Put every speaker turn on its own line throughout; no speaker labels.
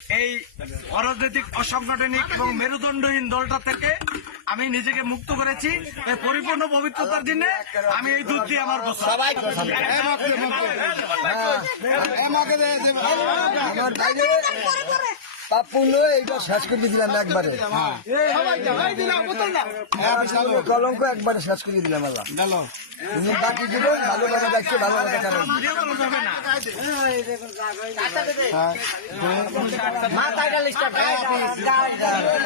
এই অরাজনৈতিক অসাংগঠনিক এবং মেরুদণ্ডহীন দলটা থেকে আমি নিজেকে মুক্ত করেছি এই পরিপূর্ণ পবিত্রতার দিনে আমি এই দুধ দিয়ে আমার বসা
পূর্ণ এইটা শেষ করে দিলাম একবারে। কলঙ্ক একবারে শেষ করে দিলাম আল্লাহ। তুমি বাকি জীবন ভালোভাবে দেখছ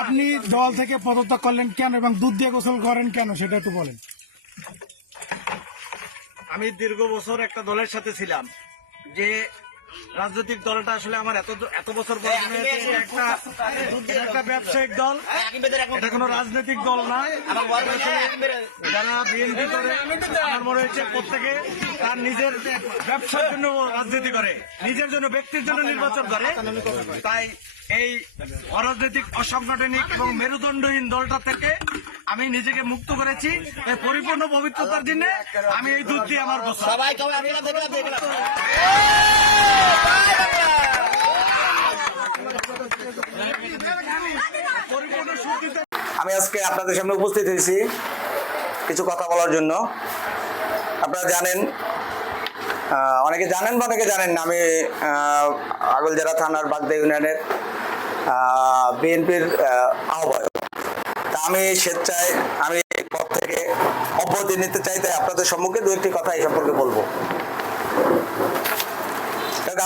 আপনি দল থেকে পদত্যাগ করলেন কেন এবং দুধ দিয়ে গোসল করেন কেন, সেটা একটু বলেন।
আমি দীর্ঘ বছর একটা দলের সাথে ছিলাম, যে রাজনৈতিক দলটা আসলে আমার এত এত বছর বয়স একটা ব্যবসায়িক দল। এটা কোনো রাজনৈতিক দল না। যারা বিএনপি করে আমার মনে হচ্ছে প্রত্যেকে তার নিজের ব্যবসার জন্য রাজনীতি করে নিজের জন্য ব্যক্তির জন্য নির্বাচন করে। তাই এই অরাজনৈতিক অসাংগঠনিক এবং মেরুদণ্ডহীন দলটা থেকে আমি নিজেকে মুক্ত করেছি এই পরিপূর্ণ পবিত্রতার জন্য আমি এই দুধ দিয়ে আমার সুচিত
আমি আজকে আপনাদের সামনে উপস্থিত হয়েছি কিছু কথা বলার জন্য। আপনারা জানেন অনেকে জানেন বা অনেকে জানেন না আমি আহ, আগলজেরা থানার বাগদা ইউনিয়নের বিএনপির আহ্বায়ক। আমি স্বেচ্ছায়, আমি পদ থেকে অব্যাহতি নিতে চাই, তাই আপনাদের সম্মুখে দু একটি কথা এই সম্পর্কে বলব।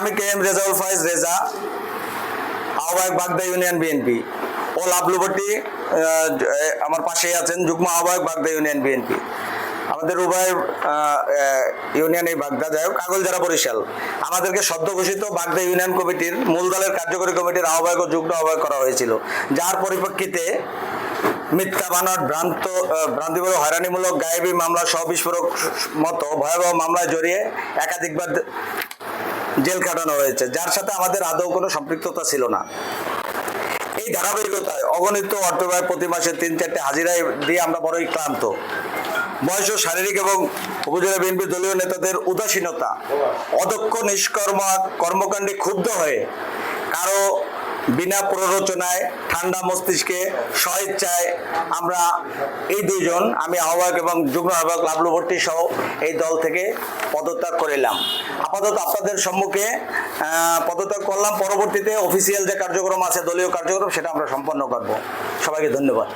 আমি কে এম রেজাউল ফাইজ রেজা, আহ্বায়ক বাগদা ইউনিয়ন বিএনপি। ও লাভলুবটি আমার পাশেই আছেন, যুগ্ম আহ্বায়ক বাগদা ইউনিয়ন বিএনপি। আমাদের উভয় ইউনিয়ন এই বাগদা, যাই হোক কাগল যারা বরিশাল। আমাদেরকে সদ্য ঘোষিত বাগদা ইউনিয়ন কমিটির মূল দলের কার্যকরী কমিটির আহ্বায়ক ও যুগ্ম আহ্বায়ক করা হয়েছিল। যার পরিপ্রেক্ষিতে মিথ্যা বানট ভ্রান্ত ভ্রান্তিমূলক হয়রানিমূলক গায়েবী মামলা সহ বিস্ফোরক মতো ভয়াবহ মামলায় জড়িয়ে একাধিকবার জেল খাটানো হয়েছে। যার সাথে আমাদের আদৌ কোনো সম্পৃক্ততা ছিল না। এই ধারাবাহিকতায় অগণিত অর্থ ব্যয় প্রতি মাসে তিন, চারটে হাজিরায় দিয়ে আমরা বড়ই ক্লান্ত। বয়স শারীরিক এবং উপজেলা বিএনপি দলীয় নেতাদের উদাসীনতা, অদক্ষ, নিষ্কর্ম কর্মকাণ্ডে ক্ষুব্ধ হয়ে কারও বিনা প্ররোচনায় ঠান্ডা মস্তিষ্কে স্বেচ্ছায় আমরা এই দুইজন, আমি আহ্বায়ক এবং যুগ্ম আহ্বায়ক লাভলবর্তী সহ এই দল থেকে পদত্যাগ করিলাম আপাতত আপনাদের সম্মুখে পদত্যাগ করলাম। পরবর্তীতে অফিসিয়াল যে কার্যক্রম আছে, দলীয় কার্যক্রম, সেটা আমরা সম্পন্ন করব। সবাইকে ধন্যবাদ।